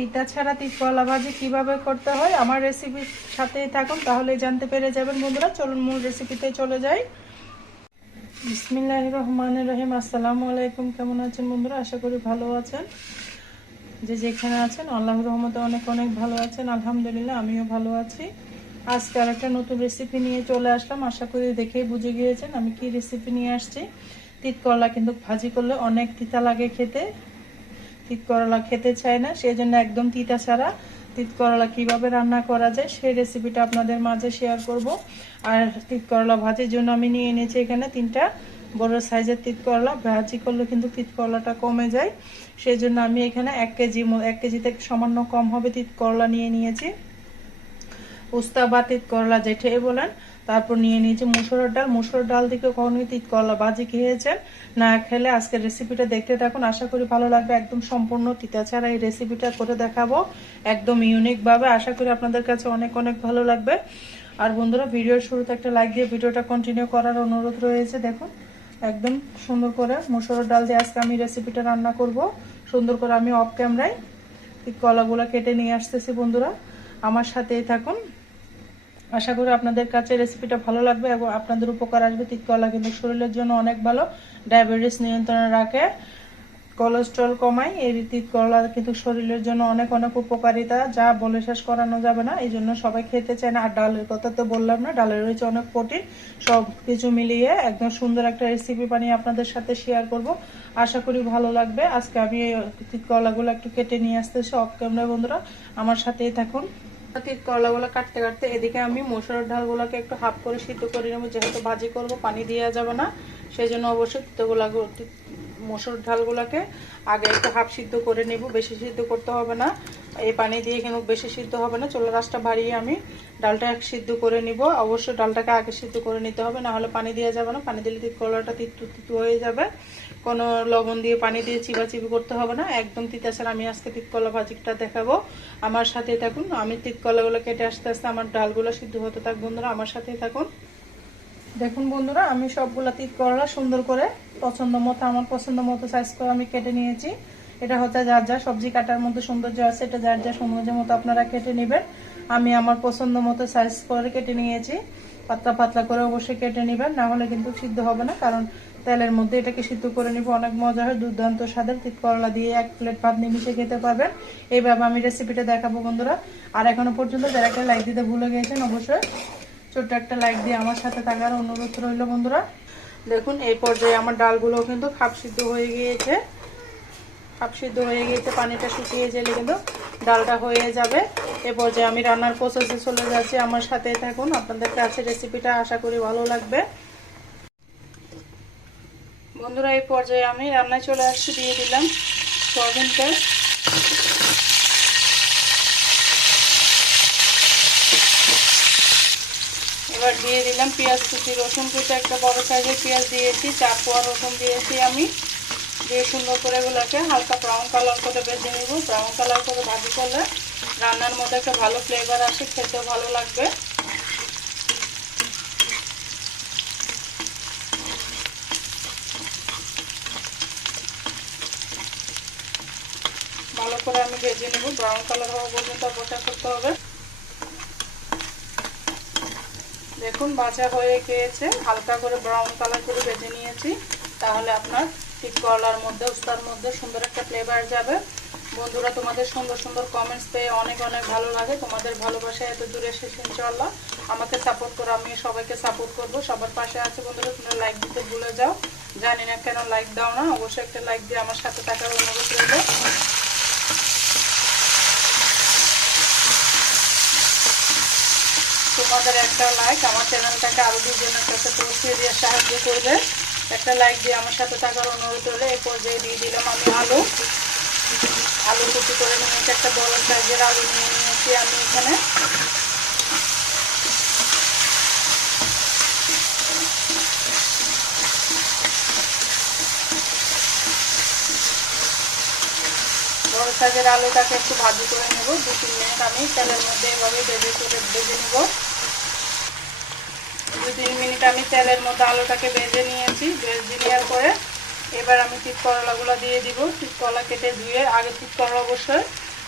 তিতা ছাড়া তিত করলা ভাজি কীভাবে করতে হয়, আমার রেসিপির সাথেই থাকুন, তাহলে জানতে পেরে যাবেন বন্ধুরা। চলুন মূল রেসিপিতে চলে যাই। বিসমিল্লাহ রহমান রহিম। আসসালামু আলাইকুম। কেমন আছেন বন্ধুরা? আশা করি ভালো আছেন। যে যেখানে আছেন, আল্লাহর রহমতে অনেক অনেক ভালো আছেন। আলহামদুলিল্লাহ, আমিও ভালো আছি। আজকে আর একটা নতুন রেসিপি নিয়ে চলে আসলাম। আশা করি দেখেই বুঝে গিয়েছেন আমি কি রেসিপি নিয়ে আসছি। তিত করলা কিন্তু ভাজি করলে অনেক তিতা লাগে খেতে। তিত করলা খেতে চায় না সেই জন্য একদম তিতা ছাড়া তিত করলা কীভাবে রান্না করা যায় সেই রেসিপিটা আপনাদের মাঝে শেয়ার করব। আর তিত করলা ভাজির জন্য আমি নিয়ে এনেছি এখানে তিনটা, বড় সাইজের তিত করলা, ভাজি করলে কিন্তু তিত করলাটা কমে যায়। সেই জন্য আমি এখানে এক কেজি এক কেজি থেকে সামান্য কম হবে তিত করলা নিয়ে নিয়েছি। উস্তা বা তিত করলা যেটাই বলেন তারপর নিয়ে নিয়েছি মুসুরের ডাল। মুসুরের ডাল থেকে কখনোই তিত করলা ভাজি খেয়েছেন। না খেলে আজকের রেসিপিটা দেখতে থাকুন। আশা করি ভালো লাগবে। একদম সম্পূর্ণ তিতা ছাড়া এই রেসিপিটা করে দেখাবো। একদম ইউনিকভাবে আশা করি আপনাদের কাছে অনেক অনেক ভালো লাগবে। আর বন্ধুরা ভিডিওর শুরুতে একটা লাইক দিয়ে ভিডিওটা কন্টিনিউ করার অনুরোধ রয়েছে। দেখুন, একদম সুন্দর করে মুসুরের ডাল দিয়ে আজকে আমি রেসিপিটা রান্না করব। সুন্দর করে আমি অফ ক্যামেরায় কলাগুলো কেটে নিয়ে আসতেছি বন্ধুরা। আমার সাথেই থাকুন। আশা করি আপনাদের কাছে রেসিপিটা ভালো লাগবে এবং আপনাদের উপকার আসবে। তিত কলা কিন্তু শরীরের জন্য অনেক ভালো। ডায়াবেটিস নিয়ন্ত্রণে রাখে। কোলেস্ট্রল কমায়। এই তিত করলা কিন্তু শরীরের জন্য অনেক অনেক উপকারিতা। যা বলে শেষ করানো যাবে না। এই জন্য সবাই খেতে চায় না। আর ডালের কথা তো বললাম না। ডালের রয়েছে অনেক প্রোটিন সব কিছু মিলিয়ে একদম সুন্দর একটা রেসিপি বানিয়ে আপনাদের সাথে শেয়ার করব। আশা করি ভালো লাগবে। আজকে আমি এই তিত করলাগুলো একটু কেটে নিয়ে আসতেছি। অফ ক্যামেরা বন্ধুরা, আমার সাথেই থাকুন। তিত করলাগুলো কাটতে কাটতে এদিকে আমি মসুরের ডালগুলোকে একটু হাফ করে সিদ্ধ করে নেব, যেহেতু ভাজি করব, পানি দেওয়া যাবে না, সেই জন্য অবশ্যই তিতগুলা মসুর ডালগুলোকে আগে একটু হাফ সিদ্ধ করে নেব, বেশি সিদ্ধ করতে হবে না। এই পানি দিয়ে কিন্তু বেশি সিদ্ধ হবে না চলো রাসটা বাড়িয়ে আমি ডালটা সিদ্ধ করে নিব। অবশ্যই ডালটাকে আগে সিদ্ধ করে নিতে হবে, না হলে পানি দেওয়া যাবে না। পানি দিলে কলাটা তিতু তিতু হয়ে যাবে। কোনো লবণ দিয়ে পানি দিয়ে চিবাচিবি করতে হবে না। একদম তিতা ছাড়া আমি আজকে তিতকলা ভাজিটা দেখাবো। আমার সাথেই থাকুন। আমি তিতকলাগুলো কেটে আস্তে আস্তে আমার ডালগুলো সিদ্ধ হতে থাক বন্ধুরা, আমার সাথেই থাকুন। দেখুন বন্ধুরা, আমি সবগুলা তিত করলা সুন্দর করে, পছন্দ মতো, আমার পছন্দ মতো সাইজ করে আমি কেটে নিয়েছি। এটা হচ্ছে যার যা সবজি কাটার মধ্যে সৌন্দর্য আছে, এটা যার যা সৌন্দর্য মতো আপনারা কেটে নেবেন। আমি আমার পছন্দ মতো সাইজ করে কেটে নিয়েছি। পাতলা পাতলা করে অবশ্যই কেটে নেবেন, না হলে কিন্তু সিদ্ধ হবে না, কারণ তেলের মধ্যে এটাকে সিদ্ধ করে নিব, অনেক মজা হয়, দুর্দান্ত স্বাদের। তিত করলা দিয়ে এক প্লেট ভাত নিমিশে খেতে পারবেন। এইভাবে আমি রেসিপিটা দেখাবো বন্ধুরা। আর এখনও পর্যন্ত যারা একটা লাইক দিতে ভুলে গিয়েছেন অবশ্যই ছোট্ট একটা লাইক দিয়ে আমার সাথে থাকার অনুরোধ রইল, বন্ধুরা। দেখুন, এই পর্যায়ে আমার ডালগুলো কিন্তু খাপ সিদ্ধ হয়ে গিয়েছে। খাপ সিদ্ধ হয়ে গিয়েছে, পানিটা শুকিয়ে গেলে কিন্তু ডালটা হয়ে যাবে। এ পর্যায়ে আমি রান্নার প্রসেসে চলে যাচ্ছি। আমার সাথে থাকুন, আপনাদের কাছে রেসিপিটা আশা করি ভালো লাগবে। বন্ধুরা, এই পর্যায়ে আমি রান্নায় চলে আসছি, দিয়ে দিলাম সয়াবিন তেল। এবার দিয়ে দিলাম পেঁয়াজ কুচি, রসুন কুচি, একটা বড় সাইজের পেঁয়াজ দিয়েছি, চার পোয়া রসুন দিয়েছি আমি। দিয়ে সুন্দর করে এগুলোকে হালকা ব্রাউন কালার করে বেজে নেব। ব্রাউন কালার করে ভাজি করলে রান্নার মধ্যে একটা ভালো ফ্লেভার আসে, খেতেও ভালো লাগবে। ভালো করে আমি ভেজে নেব। ব্রাউন কালার হওয়া পর্যন্ত অপেক্ষা করতে হবে। দেখুন বাছা হয়ে গিয়েছে। হালকা করে ব্রাউন কালার করে ভেজে নিয়েছি। তাহলে আপনার ঠিক করলার মধ্যে, উস্তার মধ্যে সুন্দর একটা ফ্লেভার যাবে। বন্ধুরা, তোমাদের সুন্দর সুন্দর কমেন্টস পেয়ে অনেক অনেক ভালো লাগে। তোমাদের ভালোবাসা এত দূরে এসেছে ইনশাল্লাহ আমাকে সাপোর্ট করো আমি সবাইকে সাপোর্ট করব। সবার পাশে আছে বন্ধুরা, তোমরা লাইক দিতে ভুলে যাও। জানি না কেন লাইক দাও না, অবশ্যই একটা লাইক দিয়ে আমার সাথে থাকার অনুরোধ রইল। তোমাদের একটা লাইক আমার চ্যানেলটাকে আরও দুজনের কাছে পৌঁছে দিয়ে সাহায্য করবে। একটা লাইক দিয়ে আমার সাথে থাকার অনুরোধ হলে এই পর্যায়ে দিয়ে দিলাম আমি আলু। আলু কুচি করে নিয়েছি একটা বড় সাইজের আলু নিয়ে নিয়েছি আমি এখানে। বড় সাইজের আলুটাকে একটু ভাজি করে নেব দু তিন মিনিট আমি তেলের মধ্যে এভাবে বেজে করে বেজে নেব। দু তিন মিনিট আমি তেলের মধ্যে আলুটাকে বেজে নিয়েছি বেজে নেওয়ার পরে এবার আমি তিত করলাগুলো দিয়ে দিব। তিত করলা কেটে ধুয়ে আগে তিত করলা অবশ্যই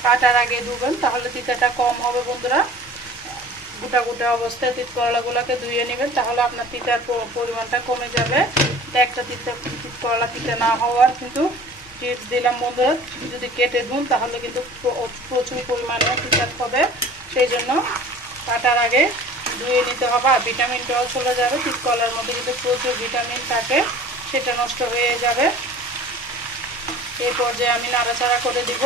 কাটার আগে ধুবেন, তাহলে তিতাটা কম হবে বন্ধুরা। গোটা গোটা অবস্থায় তিত করলাগুলোকে ধুয়ে নেবেন, তাহলে আপনার তিতার পরিমাণটা কমে যাবে। একটা তিতা তিত করলা তিতা না হওয়ার কিন্তু টিপস দিলাম বন্ধুরা। যদি কেটে ধুন, তাহলে কিন্তু প্রচুর পরিমাণে তিতা হবে। সেই জন্য কাটার আগে ধুয়ে নিতে হবে আর ভিটামিনটাও চলে যাবে। তিত কলার মধ্যে কিন্তু প্রচুর ভিটামিন থাকে, সেটা নষ্ট হয়ে যাবে। এই পর্যায়ে আমি নাড়াচাড়া করে দিব।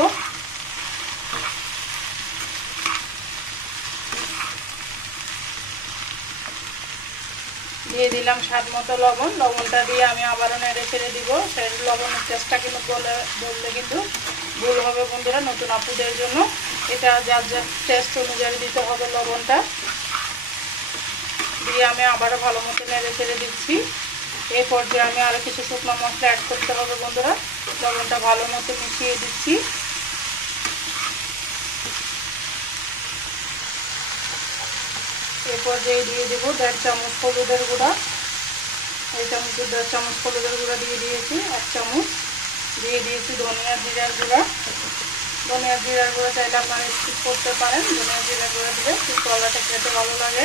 দিয়ে দিলাম স্বাদ মতো লবণ। লবণটা দিয়ে আমি আবারও নেড়ে ছেড়ে দিব। সেই লবণের টেস্টটা কিন্তু বলে, বললে কিন্তু ভুল হবে বন্ধুরা, নতুন আপুদের জন্য। এটা যার যার টেস্ট অনুযায়ী দিতে হবে লবণটা। দিয়ে আমি আবারও ভালো মতো নেড়ে ছেড়ে দিচ্ছি। এই পর্যায়ে আমি আরও কিছু শুকনো মশলা অ্যাড করতে হবে বন্ধুরা। লবণটা ভালো মতো মিশিয়ে দিচ্ছি। এই পর্যায়ে দিয়ে দেবো দেড় চামচ হলুদের গুঁড়া। এই চামচ, দেড় চামচ হলুদের গুঁড়া দিয়ে দিয়েছি, এক চামচ। দিয়ে দিয়েছি ধনিয়া জিরার গুঁড়া। ধনিয়া জিরার গুঁড়া চাইলে আপনারা স্কিপ করতে পারেন। ধনিয়া জিরার গুঁড়া দিলে কলাটা খেতে ভালো লাগে।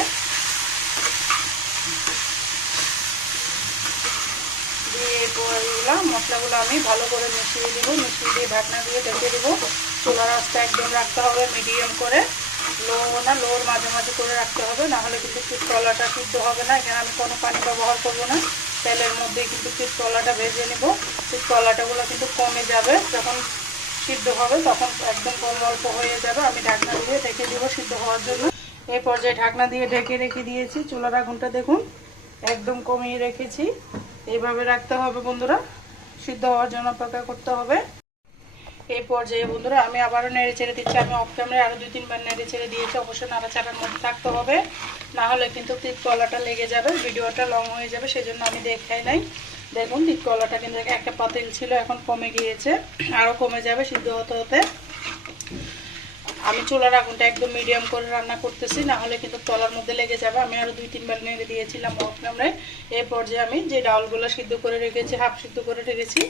দিয়ে এগুলো মশলাগুলো আমি ভালো করে মিশিয়ে দিব। মিশিয়ে দিয়ে ঢাকনা দিয়ে ঢেকে দেবো। চুলার আঁচটা একদম রাখতে হবে মিডিয়াম করে। লো না, লোর মাঝে করে রাখতে হবে। না হলে কিন্তু কলাটা সিদ্ধ হবে না। এখানে আমি কোনো পানি ব্যবহার করব না। তেলের মধ্যে কিন্তু কলাটা ভেজে নেব। কলাটাগুলো কিন্তু কমে যাবে। যখন সিদ্ধ হবে তখন একদম কম অল্প হয়ে যাবে। আমি ঢাকনা দিয়ে ঢেকে দিব সিদ্ধ হওয়ার জন্য। এই পর্যায়ে ঢাকনা দিয়ে ঢেকে রেখে দিয়েছি। চুলার আগুনটা দেখুন, একদম কমিয়ে রেখেছি। এইভাবে রাখতে হবে বন্ধুরা। সিদ্ধ হওয়ার জন্য অপেক্ষা করতে হবে। এই পর্যায়ে বন্ধুরা আমি আবারও নেড়ে ছেড়ে দিচ্ছি। আমি অফ ক্যামেরায় আরও দুই, তিনবার নেড়ে ছেড়ে দিয়েছি। অবশ্যই নাড়াচাড়ার মধ্যে থাকতে হবে। না হলে কিন্তু তিত কলাটা লেগে যাবে, ভিডিওটা লং হয়ে যাবে সেই জন্য আমি দেখাই নাই। দেখুন তিত কলাটা কিন্তু একটা পাতিল ছিল, এখন কমে গিয়েছে আরও কমে যাবে সিদ্ধ হতে হতে। আমি চুলার আগুনটা একদম মিডিয়াম করে রান্না করতেছি, না হলে কিন্তু তলার মধ্যে লেগে যাবে। আমি আরও দুই, তিনবার নেড়ে দিয়েছিলাম অফ ক্যামেরায় এই পর্যায়ে আমি যে ডাউলগুলো সিদ্ধ করে রেখেছি, হাফ সিদ্ধ করে রেখেছি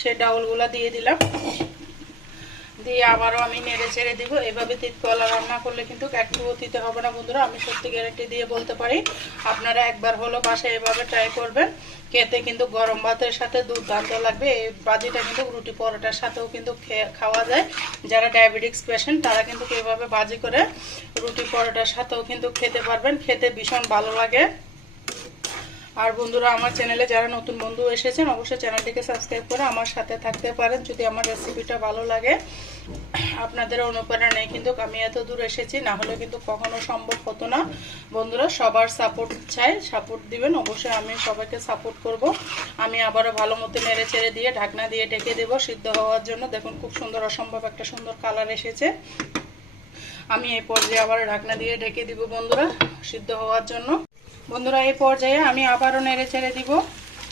সেই ডাউলগুলো দিয়ে দিলাম। দিয়ে আবারও আমি নেড়ে ছেড়ে দিব। এভাবে তিত কলা রান্না করলে কিন্তু একটু অতীতে হবে না বন্ধুরা, আমি সত্যি গ্যারান্টি দিয়ে বলতে পারি। আপনারা একবার হলো বাসায় এভাবে ট্রাই করবেন। খেতে কিন্তু গরম ভাতের সাথে দুর্দান্ত লাগবে। এই বাজিটা কিন্তু রুটি পরোটার সাথেও কিন্তু খাওয়া যায়। যারা ডায়াবেটিক্স পেশেন্ট তারা কিন্তু এভাবে বাজি করে রুটি পরোটার সাথেও কিন্তু খেতে পারবেন। খেতে ভীষণ ভালো লাগে। আর বন্ধুরা, আমার চ্যানেলে যারা নতুন বন্ধু এসেছেন, অবশ্যই চ্যানেলটিকে সাবস্ক্রাইব করে আমার সাথে থাকতে পারেন। যদি আমার রেসিপিটা ভালো লাগে, আপনাদের অনুপ্রেরণায় কিন্তু আমি এত দূর এসেছি, না হলে কিন্তু কখনো সম্ভব হতো না। বন্ধুরা, সবার সাপোর্ট চাই সাপোর্ট দিবেন, অবশ্যই আমি সবাইকে সাপোর্ট করব। আমি আবারও ভালো মতো নেড়ে ছেড়ে দিয়ে, ঢাকনা দিয়ে ঢেকে দেবো সিদ্ধ হওয়ার জন্য। দেখুন, খুব সুন্দর, অসম্ভব একটা সুন্দর কালার এসেছে। আমি এই পর্যায়ে আবার ঢাকনা দিয়ে ঢেকে দিব বন্ধুরা, সিদ্ধ হওয়ার জন্য। বন্ধুরা, এই পর্যায়ে আমি আবারও নেড়ে ছেড়ে দিব।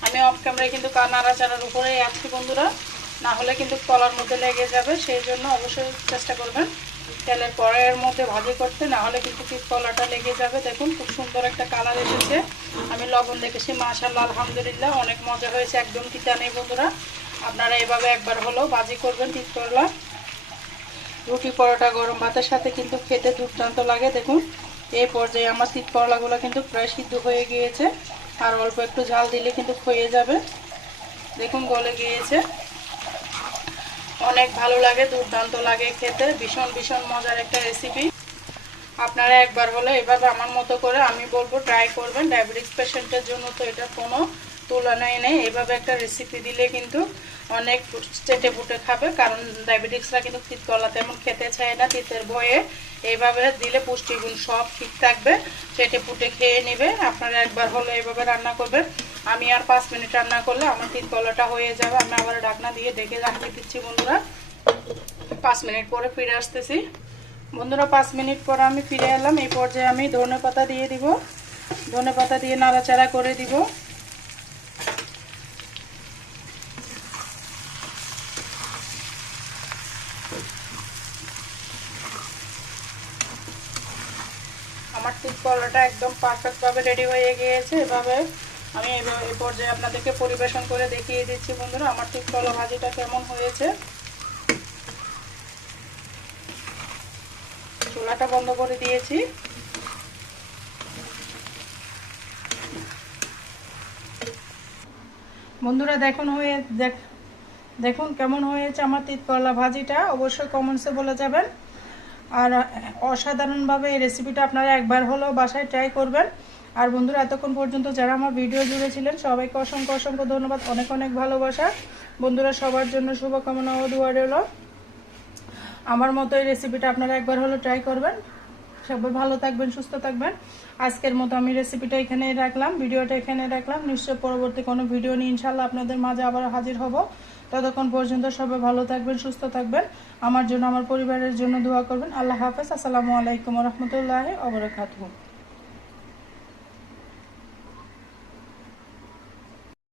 আমি অফ ক্যামেরায় কিন্তু নাড়াচাড়ার উপরেই আছি বন্ধুরা? না হলে কিন্তু কলার মধ্যে লেগে যাবে, সেই জন্য অবশ্যই চেষ্টা করবেন তেলের কড়াইয়ের মধ্যে ভাজি করতে। না হলে কিন্তু কলাটা লেগে যাবে। দেখুন, খুব সুন্দর একটা কালার এসেছে। আমি লবণ দেখেছি মাশাল্লাহ আলহামদুলিল্লাহ, অনেক মজা হয়েছে, একদম তিতা নেই বন্ধুরা। আপনারা এভাবে একবার হলেও ভাজি করবেন ঠিক রুটি পরোটা গরম ভাতের সাথে কিন্তু খেতে দুর্দান্ত লাগে, দেখুন। এই পর্যায়ে আমার শীত করলাগুলো কিন্তু প্রায় সিদ্ধ হয়ে গিয়েছে। আর অল্প একটু ঝাল দিলে কিন্তু হয়ে যাবে। দেখুন, গলে গিয়েছে। অনেক ভালো লাগে, দুর্দান্ত লাগে খেতে। ভীষণ ভীষণ মজার একটা রেসিপি আপনারা একবার হলে এভাবে আমার মতো করে আমি বলব ট্রাই করবেন। ডায়াবেটিস পেশেন্টের জন্য তো এটা কোনো তুলনায় নেই। এভাবে একটা রেসিপি দিলে কিন্তু অনেক চেটে ফুটে খাবে, কারণ ডায়াবেটিক্সরা কিন্তু তিত কলা তেমন খেতে চায় না তিতের ভয়ে। এইভাবে দিলে পুষ্টিগুণ সব ঠিক থাকবে। চেটে ফুটে খেয়ে নেবে। আপনারা একবার হলো এইভাবে রান্না করবেন। আমি আর পাঁচ মিনিট রান্না করলে আমার তিত কলাটা হয়ে যাবে। আমি আবার ঢাকনা দিয়ে ডেকে রাখিয়ে দিচ্ছি বন্ধুরা। পাঁচ মিনিট পরে ফিরে আসতেছি। বন্ধুরা, পাঁচ মিনিট পরে আমি ফিরে এলাম। এই পর্যায়ে আমি ধনে পাতা দিয়ে দিব। ধনে পাতা দিয়ে নাড়াচাড়া করে দিব আমার তিন কলাটা একদম পারফেক্টভাবে রেডি হয়ে গিয়েছে। এভাবে আমি এই পর্যায়ে আপনাদেরকে পরিবেশন করে দেখিয়ে দিচ্ছি বন্ধুরা, আমার ঠিক কলা ভাজিটা কেমন হয়েছে। চুলাটা বন্ধ করে দিয়েছি। বন্ধুরা, দেখুন হয়ে দেখ দেখুন কেমন হয়েছে আমার তিত করলা ভাজিটা। অবশ্যই কমেন্টসে বলে যাবেন। আর অসাধারণভাবে এই রেসিপিটা আপনারা একবার হলেও বাসায় ট্রাই করবেন। আর বন্ধুরা, এতক্ষণ পর্যন্ত যারা আমার ভিডিও জুড়ে ছিলেন, সবাইকে অসংখ্য অসংখ্য ধন্যবাদ, অনেক অনেক ভালোবাসা। বন্ধুরা, সবার জন্য শুভকামনা ও দোয়া রইল। আমার মতো এই রেসিপিটা আপনারা একবার হলো ট্রাই করবেন। সবাই ভালো থাকবেন, সুস্থ থাকবেন। আজকের মতো আমি রেসিপিটা এখানেই রাখলাম ভিডিওটা এখানে রাখলাম। নিশ্চয় পরবর্তী কোনো ভিডিও নিয়ে ইনশাল্লাহ আপনাদের মাঝে আবার হাজির হব। ততক্ষণ পর্যন্ত সবাই ভালো থাকবেন, সুস্থ থাকবেন। আমার জন্য, আমার পরিবারের জন্য দোয়া করবেন। আল্লাহ হাফেজ। আসসালামু আলাইকুম রহমতুল্লাহ অবরাকাতুহ